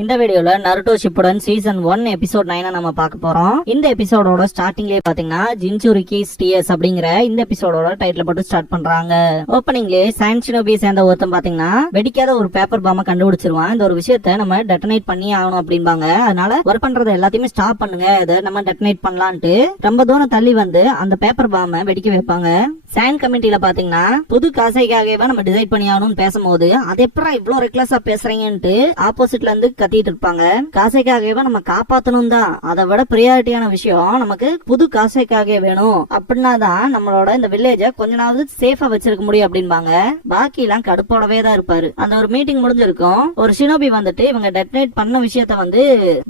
இந்த வீடியோல Naruto Shippuden season 1 episode 9 நம்ம பார்க்க போறோம். இந்த எபிசோடோட ஸ்டார்டிங்லயே பாத்தீங்கன்னா ஜின்சுரிக்கி ஸ்டியஸ் அப்படிங்கிற இந்த எபிசோடோட டைட்டில் போட்டு ஸ்டார்ட் பண்றாங்க. ஓப்பனிங்லயே சான்ஷினோபி சேர்ந்த ஒருத்தன் பாத்தீங்கன்னா வெடிக்காத ஒரு பேப்பர் பாம்பை கண்டுபிடிச்சிருவான். இந்த ஒரு விஷயத்த நம்ம டெட்டனேட் பண்ணி ஆகணும் அப்படின்பாங்க. அதனால ஒர்க் பண்றதை எல்லாத்தையுமே ஸ்டாப் பண்ணுங்க, இதை நம்ம டெட்டனேட் பண்ணலான்ட்டு ரொம்ப தூரம் தள்ளி வந்து அந்த பேப்பர் பாம்பை வெடிக்க வைப்பாங்க. சான் கமிட்டில பாத்தீங்கன்னா புது காசைக்காகவே நம்ம டிசைட் பண்ணி ஆகணும்னு பேசும்போது அது எப்படா இவ்வளவு ரெக்லஸா பேசுறீங்கன்ட்டு ஆப்போசிட்ல இருந்து கத்திட்டு இருப்பாங்க. காசைக்காகவே நம்ம காப்பாத்தணும் தான், அதை விட பிரியாரிட்டியான விஷயம் நமக்கு புது காசைக்காக வேணும். அப்படின்னா தான் நம்மளோட இந்த வில்லேஜ கொஞ்ச நாள் சேஃபா வச்சிருக்க முடியும் அப்படின்பாங்க. பாக்கி எல்லாம் கடுப்போடவே தான் இருப்பாரு. அந்த ஒரு மீட்டிங் முடிஞ்சிருக்கும். ஒரு ஷினோபி வந்துட்டு இவங்க டெட்டனேட் பண்ண விஷயத்த வந்து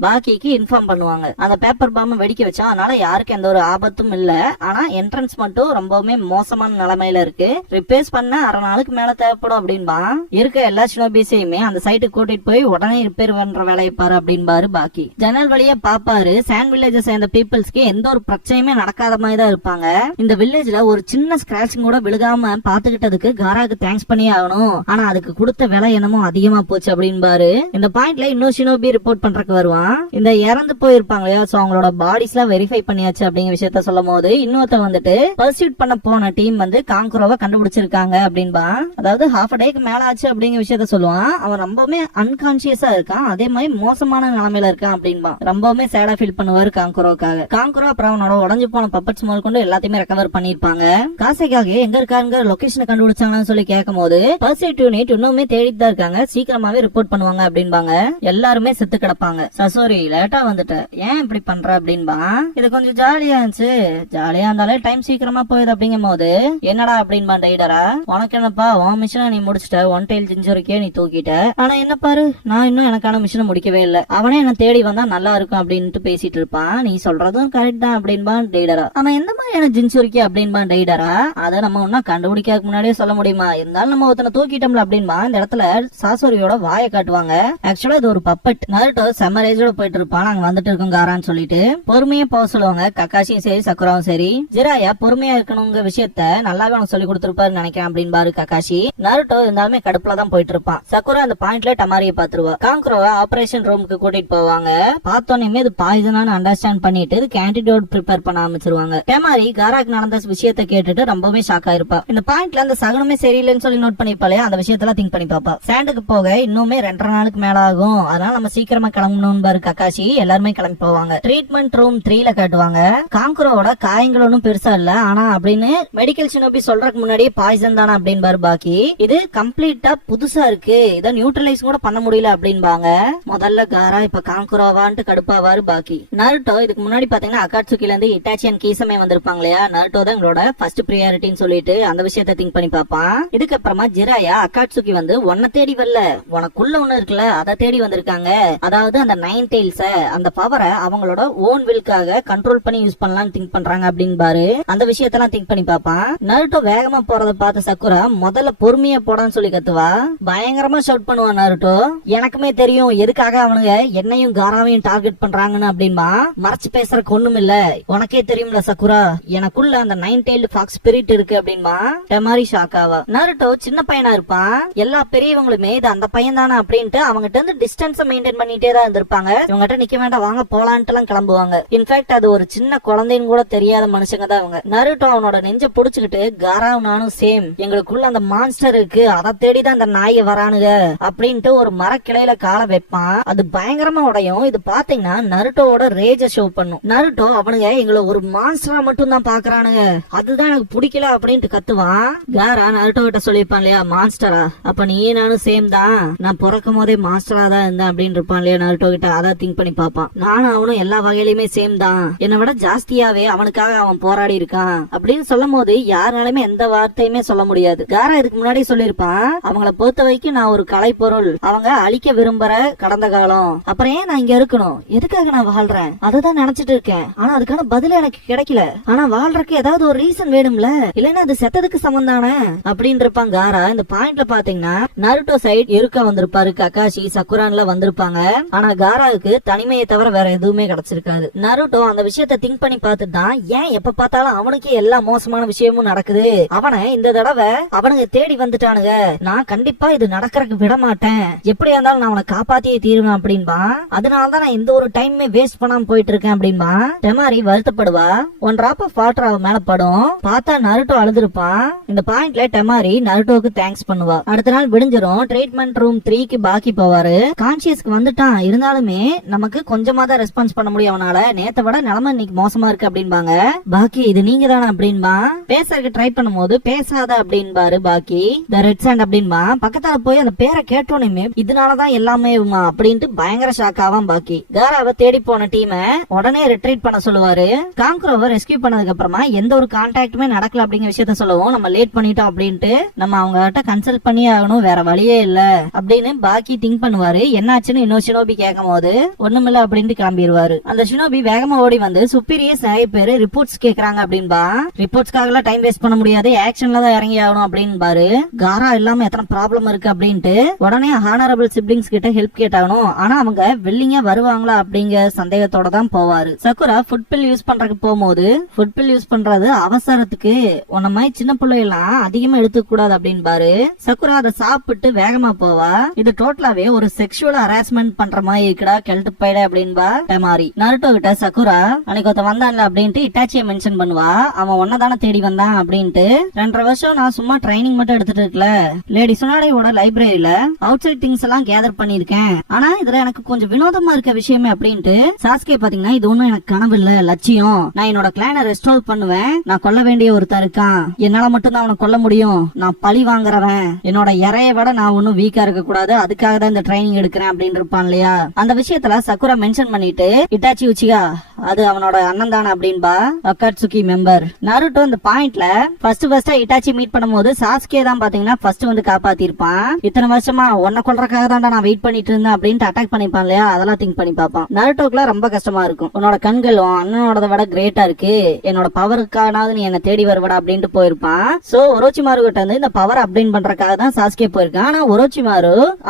பாக்கிக்கு இன்ஃபார்ம் பண்ணுவாங்க. அந்த பேப்பர் பாம்பை வெடிக்க வச்சா அதனால யாருக்கு எந்த ஒரு ஆபத்தும் இல்ல. ஆனா என்ட்ரன்ஸ் மட்டும் ரொம்பவுமே மோசமான நிலைமையில இருக்கு. ரிப்பேர்ஸ் பண்ண அரை நாளுக்கு மேல தேவைப்படும் அப்படின்பா. இருக்க எல்லா ஷினோபிஸையுமே அந்த சைட்டுக்கு கூட்டிட்டு போய் உடனே ரிப்பேர் பண்ற வேலையை பாரு அப்படின்பாரு பாக்கி. ஜன்னல் வழியா பாப்பாரு. சான் வில்லேஜ் சேர்ந்த பீப்புள்ஸ்க்கு எந்த ஒரு பிரச்சனையுமே நடக்காத மாதிரி தான் இருப்பாங்க. இந்த வில்லேஜ்ல ஒரு சின்ன ஸ்கிராச்சிங் கூட விழுகாம பாத்துக்கிட்டதுக்கு காராக்கு தேங்க்ஸ் பண்ணி ஆகணும். ஆனா அதுக்கு கொடுத்த விலை என்னமோ அதிகமா போச்சு அப்படின்பாரு. இந்த பாயிண்ட்ல இன்னும் ஷினோபி ரிப்போர்ட் பண்றதுக்கு வருவான். இந்த இறந்து போயிருப்பாங்க இல்லையா, சோ அவங்களோட பாடிஸ் எல்லாம் வெரிஃபை பண்ணியாச்சு அப்படிங்கிற விஷயத்த சொல்லும் போது இன்னொருத்த வந்துட்டு பர்சியூட் பண்ண போன டீம் வந்து காங்குரோவை கண்டுபிடிச்சிருக்காங்க அப்படின்பா. அதாவது ஹாஃப் அ டேக்கு மேல ஆச்சு அப்படிங்கிற விஷயத்த சொல்லுவான். அவன் ரொம்பவுமே அன்கான்சியஸா இருக்கான், அதே மாதிரி மோசமான நிலைமையில இருக்கான் அப்படின்பா. ரொம்பவுமே சேடா ஃபீல் பண்ணுவாரு காங்குரோக்காக. காங்குரோ அப்புறம் அவனோட உடஞ்சு போன பப்பட்ஸ் முதல் கொண்டு எல்லாத்தையுமே ரெக்கவர் பண்ணிருப்பாங்க. காசைக்காக எங்க இருக்காங்க லொகேஷனை கண்டுபிடிச்சாங்கன்னு சொல்லி கேட்கும் போது பர்சியூட் யூனிட் இன்னுமே தேடிட்டு தான் இருக்காங்க, சீக்கிரமாவே ரிப்போர்ட் பண்ணுவாங்க அப்படின்பாங்க. எல்லாருமே செத்து கிடப்பாங்க. சசோரி லேட்டா வந்துட்டு ஏன் இப்படி பண்ற அப்படின்பா. இது கொஞ்சம் ஜாலியா இருந்துச்சு, ஜாலியா இருந்தாலே டைம் சீக்கிரமா போகுது அப்படிங்கும் போது என்னடா அப்படின்பா டைடரா. உனக்கு என்னப்பா உன் மிஷனை நீ முடிச்சிட்ட, ஒன் டைல் ஜிஞ்சோரிக்கே நீ தூக்கிட்ட, ஆனா என்ன பாரு நான் இன்னும் எனக்கான மிஷனை முடிக்கவே இல்ல, அவனே என்ன தேடி வந்தா நல்லா இருக்கும் அப்படின்ட்டு பேசிட்டு இருப்பான். நீ சொல்றதும் கரெக்ட் தான் அப்படின்பா டைடரா. அவன் எந்த மாதிரியான ஜின்சுரிக்கி அப்படின்பா டைடரா. அதை நம்ம ஒன்னும் கண்டுபிடிக்க முன்னாடியே சொல்ல முடியுமா, இருந்தாலும் நம்ம ஒருத்தனை தூக்கிட்டோம்ல அப்படின்பா. இந்த இடத்துல சாசோரியோட வாயை காட்டுவாங்க. ஆக்சுவலா இது ஒரு பப்பட். நருட்டோ செம்மரேஜோட போயிட்டு இருப்பான், நாங்க வந்துட்டு இருக்கோம் காரான்னு சொல்லிட்டு பொறுமையா போக சொல்லுவாங்க. கக்காஷியும் சரி சக்குராவும் சரி. ஜிராயா பொறுமையா இருக்கணுங்க விஷயத்த நல்லாவே அவனுக்கு சொல்லி கொடுத்திருப்பாரு நினைக்கிறேன் அப்படின்பாரு கக்காஷி. நருட்டோ இருந்தாலுமே கடுப்புல தான் போயிட்டு இருப்பான். சக்குரா அந்த பாயிண்ட்ல டமாரியை பாத்துருவா. காங்குரோவை ஆபரேஷன் ரூமுக்கு கூட்டிட்டு போவாங்க. பார்த்தோன்னே இது பாய்சனான அண்டர்ஸ்டாண்ட் பண்ணிட்டு இதுக்கு ஆன்டிடோட் ப்ரிப்பேர் பண்ண ஆரம்பிச்சிருவாங்க. டமாரி காராக்கு நடந்த விஷயத்த கேட்டுட்டு ரொம்பவே ஷாக் ஆயிருப்பா. இந்த பாயிண்ட்ல அந்த சகனமே சரியில்லைன்னு சொல்லி நோட் பண்ணிப்பாளே, அந்த விஷயத்தெல்லாம் திங்க் பண்ணி பாப்பா. சாண்டுக்கு போக இன்னுமே 2.5 நாளுக்கு மேல ஆகும், அதனால நம்ம சீக்கிரமா கிளம்பணும் பாரு கக்காஷி. எல்லாருமே கிளம்பி போவாங்க. ட்ரீட்மெண்ட் ரூம் 3ல காட்டுவாங்க. காங்குரோவோட காயங்கள் ஒன்னும் பெருசா இல்ல, ஆனா அப்படின்னு மெடிக்கல் ஷினோபி சொல்றதுக்கு முன்னாடியே பாய்சன் தானே அப்படின்பாரு பாக்கி. இது கம்ப்ளீட்டா புதுசா இருக்கு, இதை நியூட்ரலைஸ் கூட பண்ண முடியல அப்படின்பாங்க. முதல்ல காரா இப்ப காங்குரோவான்ட்டு கடுப்பாவாரு பாக்கி. நருட்டோ இதுக்கு முன்னாடி பாத்தீங்கன்னா அகாட்சுகில இருந்து இட்டாச்சியன் கீசமே வந்திருப்பாங்க இல்லையா, நருட்டோ தான் எங்களோட ஃபர்ஸ்ட் பிரியாரிட்டின்னு சொல்லிட்டு அந்த விஷயத்த திங்க் பண்ணி பாப்பான். இதுக்கப்புறமா ஜிராயா அகாட்சுகி வந்து உன்னை தேடி வரல, உனக்குள்ள ஒண்ணு இருக்குல்ல அதை தேடி வந்திருக்காங்க. அதாவது அந்த 9 டெய்ல்ஸ, அந்த பவரை அவங்களோட ஓன் வில்காக கண்ட்ரோல் பண்ணி யூஸ் பண்ணலாம்னு திங்க் பண்றாங்க அப்படின்பாரு. அந்த விஷயத்தெல்லாம் திங்க் பண்ணி பாப்பான். நருட்டோ வேகமா போறத பார்த்து சக்குரா முதல்ல பொறுமையா போடான்னு சொல்லி கத்துவா. பயங்கரமா ஷவுட் பண்ணுவான் நருட்டோ. எனக்குமே தெரியும் எதுக்காக அவனுங்க என்னையும் காராவையும் டார்கெட் பண்றாங்கன்னு அப்படின்பா. மறைச்சு பேசுறதுக்கு ஒண்ணும் இல்ல, உனக்கே தெரியும்ல சக்குரா, எனக்குள்ள அந்த 9 டெய்ல்டு ஃபாக்ஸ் ஸ்பிரிட் இருக்கு அப்படின்பா. டமாரி ஷாக் ஆவா. நருட்டோ சின்ன பையனா இருப்பான். எல்லா பெரியவங்களுமே இது அந்த பையன் தானே அப்படின்ட்டு அவங்ககிட்ட இருந்து டிஸ்டன்ஸ் மெயின்டைன் பண்ணிட்டே தான் இருந்திருப்பாங்க. இவங்ககிட்ட நிக்க வேண்டாம் வாங்க போலான்ட்டு எல்லாம் கிளம்புவாங்க. இன்ஃபேக்ட் அது ஒரு சின்ன குழந்தைன்னு கூட தெரியாத மனுஷங்க தான் அவங்க. நருட்டோ அவனோட நெஞ்ச புடிச்சுக்கிட்டு காராவும் நானும் சேம், எங்களுக்குள்ள அந்த மான்ஸ்டர் இருக்கு, அதை தேடிதான் அந்த நாயை வரானுங்க அப்படின்ட்டு ஒரு மரக்கிளையில கால வைப்பான். அது பயங்கரமா உடையும். இது பாத்தீங்கன்னா நருட்டோவோட ரேஜ ஷோ பண்ணும். நருட்டோ அவனுங்க எங்களை ஒரு மான்ஸ்டரா மட்டும் தான் பாக்குறானுங்க, அதுதான் எனக்கு பிடிக்கல அப்படின்ட்டு கத்துவான். காரா நருட்டோ கிட்ட சொல்லிருப்பான் இல்லையா மான்ஸ்டரா, அப்ப நீ நானும் சேம் தான், நான் பிறக்கும் போதே மான்ஸ்டரா தான் இருந்தேன் அப்படின்னு இருப்பான் இல்லையா நருட்டோ கிட்ட. அதை திங்க் பண்ணி பாப்பான். நானும் அவனும் எல்லா வகையிலுமே சேம் தான், என்னை விட ஜாஸ்தியாவே அவனுக்காக அவன் போராடி இருக்கான் அப்படின்னு சொல்லும் போது யாராலுமே எந்த வார்த்தையுமே சொல்ல முடியாது. காரா இதுக்கு முன்னாடி சொல்லிருப்பான், அவங்கள பொறுத்த வரைக்கும் நான் ஒரு கலை பொருள், அவங்க அழிக்க விரும்புற கடந்த காலம், அப்புறம் ஏன் நான் இங்க இருக்கணும், எதுக்காக நான் வாழ்றேன் அதுதான் நினைச்சிட்டு இருக்கேன், ஆனா அதுக்கான பதில் எனக்கு கிடைக்கல, ஆனா வாழ்றதுக்கு ஏதாவது ஒரு ரீசன் வேணும்ல, இல்லன்னா அது செத்ததுக்கு சமந்தானே அப்படின்னு இருப்பான் காரா. இந்த பாயிண்ட்ல பாத்தீங்கன்னா நருட்டோ சைட் இருக்க வந்திருப்பாரு, கக்காஷி சக்குரான்ல வந்திருப்பாங்க. ஆனா காராவுக்கு தனிமையை தவிர வேற எதுவுமே கிடைச்சிருக்காது. நருட்டோ அந்த விஷயத்த திங்க் பண்ணி பார்த்துட்டு தான் ஏன் எப்ப பார்த்தாலும் அவனுக்கு எல்லா மோசமான விஷயமும் நடக்குது, அவனை இந்த தடவை அவனுங்க தேடி வந்துட்டானுங்க, நான் கண்டிப்பா இது நடக்கிறதுக்கு விட மாட்டேன், எப்படியா இருந்தாலும் நான் அவனை காப்பாத்த காப்பாத்தியே தீருவேன் அப்படின்பா. அதனாலதான் நான் எந்த ஒரு டைமே வேஸ்ட் பண்ணாம போயிட்டு இருக்கேன் அப்படின்பா. டெமாரி வருத்தப்படுவா. ஒன் டிராப் ஆஃப் வாட்டர் அவ மேல படும். பார்த்தா நருட்டோ அழுதுருப்பான். இந்த பாயிண்ட்ல டெமாரி நருட்டோக்கு தேங்க்ஸ் பண்ணுவா. அடுத்த நாள் விடிஞ்சிரும். ட்ரீட்மெண்ட் ரூம் 3க்கு பாக்கி போவாரு. கான்சியஸ்க்கு வந்துட்டான், இருந்தாலுமே நமக்கு கொஞ்சமா தான் ரெஸ்பான்ஸ் பண்ண முடியும் அவனால. நேத்த விட நிலைமை இன்னைக்கு மோசமா இருக்கு அப்படின்பாங்க. பாக்கி இது நீங்க தானே அப்படின்பா. பேசறதுக்கு ட்ரை பண்ணும்போது பேசாத அப்படின்பாரு பாக்கி. த ரெட் சாண்ட் அப்படின்பா. பக்கத்தால போய் அந்த பேரை கேட்டோன்னே இதனாலதான் எல்லாமே அப்படின்ட்டு பயங்கர ஷாக் ஆவான் பாக்கி. காராவை தேடி போன டீம உடனே ரிட்ரீட் பண்ண சொல்லுவாரு. காங்க்ரோவை ரெஸ்கியூ பண்ணதுக்கு அப்புறமா எந்த ஒரு கான்டாக்டுமே நடக்கல அப்படிங்கிற விஷயத்த சொல்லவும் நம்ம லேட் பண்ணிட்டோம் அப்படின்ட்டு நம்ம அவங்க கிட்ட கன்சல்ட் பண்ணி ஆகணும், வேற வழியே இல்ல அப்படின்னு பாக்கி திங்க் பண்ணுவாரு. என்னாச்சுன்னு இன்னொரு ஷினோபி கேட்கும் போது ஒண்ணுமில்ல அப்படின்ட்டு கிளம்பிடுவாரு. அந்த ஷினோபி வேகமா ஓடி வந்து சுப்பீரியர்ஸ் நிறைய பேரு ரிப்போர்ட்ஸ் கேக்குறாங்க அப்படின்பா. ரிப்போர்ட்ஸ்க்காக எல்லாம் டைம் வேஸ்ட் பண்ண முடியாது, ஆக்ஷன்ல தான் இறங்கி ஆகணும் அப்படின்பாரு. காரா இல்லாம எத்தனை ப்ராப்ளம் இருக்கு அப்படின்ட்டு உடனே ஹானரபிள் சிப்ளிங்ஸ் கிட்ட ஹெல்ப் கேட்டாகணும். ஆனா அவங்க வெள்ளிங்க வருவாங்களா அப்படிங்கிற சந்தேகத்தோட தான் போவாரு. சக்குரா ஃபுட் பில் யூஸ் பண்றதுக்கு போகும்போது ஃபுட் பில் யூஸ் பண்றது அவசரத்துக்கு, உன்ன மாதிரி சின்ன பிள்ளைலாம் அதிகமா எடுத்துக்க கூடாது அப்படின்பாரு. சக்குரா அதை சாப்பிட்டு வேகமா போவா. இது டோட்டலாவே ஒரு செக்ஷுவல் ஹராஸ்மெண்ட் பண்ற மாதிரி இருக்குடா கெல்ட் பைட அப்படின்பா டெமாரி. நருட்டோ கிட்ட சக்குரா அன்னைக்கு ஒருத்த வந்தான்ல அப்படின்ட்டு இட்டாச்சியை மென்ஷன் பண்ணுவா. அவன் ஒன்னதான தேடி வந்தான் அப்படின்ட்டு. 2.5 வருஷம் நான் சும்மா ட்ரைனிங் மட்டும் எடுத்துட்டு இருக்கல, லேடி சுனாடையோட லைப்ரரியில அவுட் சைட் திங்ஸ் எல்லாம் கேதர் பண்ணிருக்கேன். ஆனா இதுல எனக்கு கொஞ்சம் வினோதமா இருக்க விஷயமே அப்படின்ட்டு சாஸ்கே பாத்தீங்கன்னா இது ஒண்ணும் எனக்கு கனவு இல்ல, லட்சியம். நான் என்னோட கிளானை ரெஸ்டோர் பண்ணுவேன். நான் கொல்ல வேண்டிய ஒருத்தன் இருக்கான், என்னால மட்டும் தான் அவனை கொல்ல முடியும். நான் பழி வாங்குறவன், என்னோட இறைய விட நான் ஒன்னும் வீக்கா இருக்க கூடாது, அதுக்காக தான் இந்த ட்ரைனிங் எடுக்கிறேன் அப்படின்னு இருப்பான் இல்லையா. அந்த விஷயத்துல சக்குரா மென்ஷன் பண்ணிட்டு இட்டாச்சி உச்சிகா அது அவனோட அண்ணன் தானே அப்படின்பா அக்காட்சுகி மெம்பர். நருட்டோ இந்த பாயிண்ட்ல ஃபர்ஸ்ட் இட்டாச்சி மீட் பண்ணும்போது சாஸ்கே தான் பாத்தீங்கன்னா ஃபர்ஸ்ட் வந்து காப்பாத்திருப்பான். இத்தனை வருஷமா உன்னை கொல்றதுக்காக தான் நான் வெயிட் பண்ணிட்டு இருந்தேன் அப்படின்ட்டு அட்டாக் பண்ணிப்பான் இல்லையா, அதெல்லாம் திங்க் பண்ணி பாப்பான். நருட்டோக்குலாம் ரொம்ப கஷ்டமா இருக்கும். உன்னோட கண்கள் அண்ணனோட விட கிரேட்டா இருக்கு, என்னோட பவருக்கானாவது நீ என்ன தேடி வருவடா அப்படின்ட்டு போயிருப்பான். சோ ஒரோச்சிமாரு கிட்ட வந்து இந்த பவர் அப்ளைன் பண்றதுக்காக தான் சாஸ்கே போயிருக்கான்.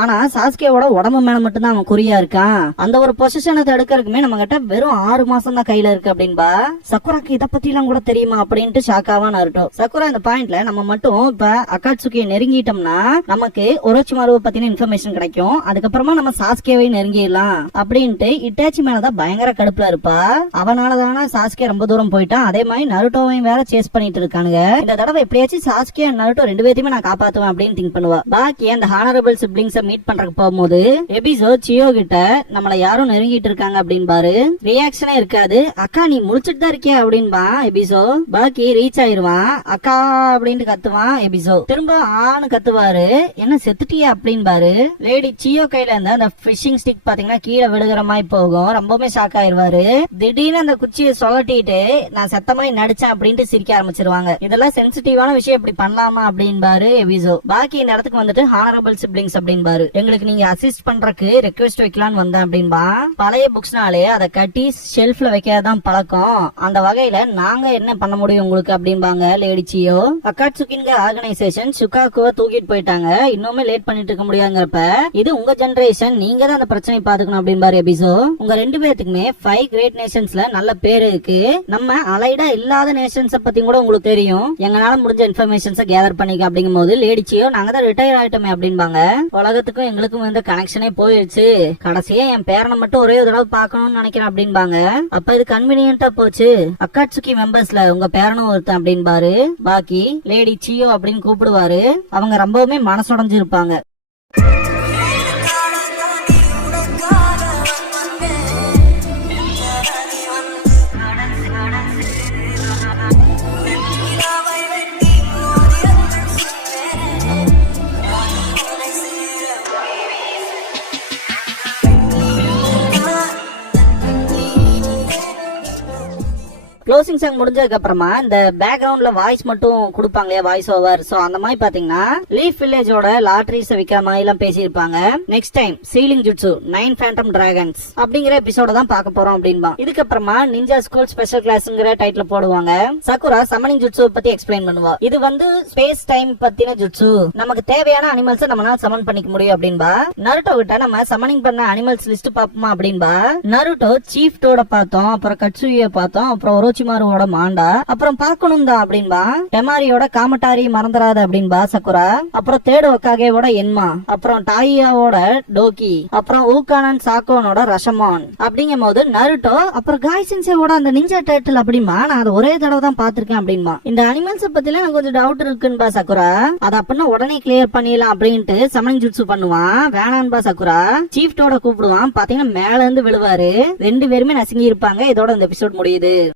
ஆனா சாஸ்கேவோட உடம்பு மேல மட்டும் தான் அவன் குறியா இருக்கான். அந்த ஒரு பொசிஷனை தடுக்கிறதுக்குமே நம்ம கிட்ட வெறும் 6 மாசம் தான் கையில இருக்கு அப்படின்பா. சக்குராக்கு இத பத்தி எல்லாம் கூட தெரியுமா அப்படின்ட்டு ஷாக்காவா நருட்டோ. சக்குரா இந்த பாயிண்ட்ல நம்ம மட்டும் இப்ப அக்காட்சுகியை நெருங்கிட்டோம்னா நமக்கு ஒரோச்சிமாருவை பத்தின இன்ஃபர்மேஷன் கிடைக்கும். அதுக்கப்புறமா நம்ம சாஸ்கேவை நெருங்கிடலாம் அப்படின்ட்டு இட்டாச்சி மேலதான் பயங்கர கடுப்புல இருப்பா. அவனாலதானா சாஸ்கே ரொம்ப தூரம் போயிட்டான். அதே மாதிரி நருட்டோவையும் வேற சேஸ் பண்ணிட்டு இருக்கானுங்க. இந்த தடவை எப்படியாச்சும் சாஸ்கே நருட்டோ 2 பேத்தையுமே நான் காப்பாத்துவேன் அப்படின்னு திங்க் பண்ணுவா. பாக்கி அந்த ஹானரபிள் சிப்ளிங்ஸ மீட் பண்றதுக்கு போகும்போது எபிசோ சியோ கிட்ட நம்மள யாரும் நெருங்கிட்டு இருக்காங்க அப்படின்பாரு. ரியாக்ஷனே இருக்காது. அக்கா நீ முழிச்சிட்டு தான் இருக்கியா அப்படின்பா எபிசோ. பாக்கி ரீச் ஆயிருவான். அக்கா அப்படின்ட்டு கத்துவான் எபிசோ. திரும்ப ஆன்னு கத்துவாரு. என்ன செத்துட்டியா அப்படின்பாரு. லேடி சியோ கையில இருந்த அந்த ஃபிஷிங் ஸ்டிக் பாத்தீங்கன்னா கீழே விழுகிற மாதிரி போகும். ரொம்பவுமே ஷாக் ஆயிருவாரு. திடீர்னு அந்த குச்சியை சொல்லட்டிட்டு நான் செத்த மாதிரி நடிச்சேன் அப்படின்ட்டு சிரிக்க ஆரம்பிச்சிருவாங்க. இதெல்லாம் சென்சிட்டிவான விஷயம் இப்படி பண்ணலாமா அப்படின்பாரு எபிசோ. பாக்கி இந்த இடத்துக்கு வந்துட்டு ஹானரபிள் சிப்ளிங்ஸ் அப்படின்பாரு. எங்களுக்கு நீங்க அசிஸ்ட் பண்றதுக்கு ரெக்வெஸ்ட் வைக்கலான்னு வந்தேன் அப்படின்பா. பழைய புக்ஸ்னாலே அதை கட்டி ஷெல்ஃப்ல வைக்காதான் பழக்கம். அந்த வகையில நாங்க என்ன பண்ண முடியும் உங்களுக்கு அப்படின்பாங்க லேடி சியோ. அக்காட்சுகிங்க ஆர்கனைசேஷன் சுகாக்குவ தூக்கிட்டு போயிட்டாங்க, இன்னுமே லேட் பண்ணிட்டு இருக்க முடியாங்கிறப்ப இது உங்க ஜெனரேஷன், நீங்க தான் அந்த பிரச்சனை பாத்துக்கணும் அப்படின்பாரு எபிசோ. உங்க 2 பேத்துக்குமே 5 கிரேட் நேஷன்ஸ்ல நல்ல பேர் இருக்கு. நம்ம அலைடா இல்லாத நேஷன்ஸ் பத்தி கூட உங்களுக்கு தெரியும். எங்களால முடிஞ்ச இன்ஃபர்மேஷன்ஸ் கேதர் பண்ணிக்க அப்படிங்கும் போது லேடி சியோ நாங்க தான் ரிட்டையர் ஆயிட்டோமே அப்படின்பாங்க. உலகத்துக்கும் எங்களுக்கும் இந்த கனெக்ஷனே போயிடுச்சு, கடைசியா என் பேரனை மட்டும் ஒரே ஒரு தடவை பாக்கணும்னு நினைக்கிறேன் அப்படின்பாங்க. அப்ப இது கன்வீனியன்டா போச்சு, அக்காட்சுகி மெம்பர்ஸ்ல உங்க பேரனும் ஒருத்தன் அப்படின்பாரு. பாக்கி லேடி சியோ அப்படின்னு கூப்பிடுவாரு. அவங்க ரொம்பவுமே மனசுடைஞ்சிருப்பாங்க. க்ளோசிங் சாங் முடிஞ்சதுக்கு அப்புறமா இந்த பேக்ரவுண்ட்ல வாய்ஸ் மட்டும் கொடுப்பாங்க இல்லையா, வாய்ஸ் ஓவர். சோ அந்த மாதிரி பாத்தீங்கன்னா லீஃப் வில்லேஜோட லாட்டரிஸ் விக்கிற மாதிரி எல்லாம் பேசியிருப்பாங்க. Next time ceiling jutsu 9 Phantom dragons அப்படிங்கிற எபிசோட தான் பார்க்க போறோம் அப்படின்பா. இதுக்கப்புறமா நிஞ்சா ஸ்கூல் ஸ்பெஷல் கிளாஸ்ங்கிற டைட்டில் போடுவாங்க. சக்குரா சமனிங் ஜுட்சு பத்தி எக்ஸ்பிளைன் பண்ணுவா. இது வந்து ஸ்பேஸ் டைம் பத்தின ஜுட்சு, நமக்கு தேவையான அனிமல்ஸ் நம்மளால சமன் பண்ணிக்க முடியும் அப்படின்பா. நருட்டோ கிட்ட நம்ம சமனிங் பண்ண அனிமல்ஸ் லிஸ்ட் பாப்போமா அப்படின்பா. நருட்டோ சீஃப் டோட பார்த்தோம், அப்புறம் கட்சுய பார்த்தோம், அப்புறம் ஒரோச்சி ஒரோச்சிமாருவோட மாண்டா, அப்புறம் பார்க்கணும் தான் அப்படின்பா. டெமாரியோட காமட்டாரி மறந்துடாத அப்படின்பா சக்குரா. அப்புறம் தேர்ட் ஒக்காகேவோட என்மா, அப்புறம் டாயியாவோட டோக்கி, அப்புறம் ஊகானன் சாக்கோனோட ரஷமான். அப்படிங்கும் போது நருட்டோ அப்புறம் காய் சென்சேவோட அந்த நிஞ்சா டைட்டில் அப்படிமா நான் அதை ஒரே தடவை தான் பாத்திருக்கேன் அப்படின்பா. இந்த அனிமல்ஸ் பத்தில எனக்கு கொஞ்சம் டவுட் இருக்குன்பா சக்குரா. அது அப்படின்னா உடனே கிளியர் பண்ணிடலாம் அப்படின்ட்டு சமனிங் ஜுட்சு பண்ணுவான். வேணான்பா சக்குரா. சீஃப்டோட கூப்பிடுவான். பாத்தீங்கன்னா மேல இருந்து விழுவாரு. 2 பேருமே நசுங்கி இருப்பாங்க. இதோட இந்த எபிசோட் முடியுது.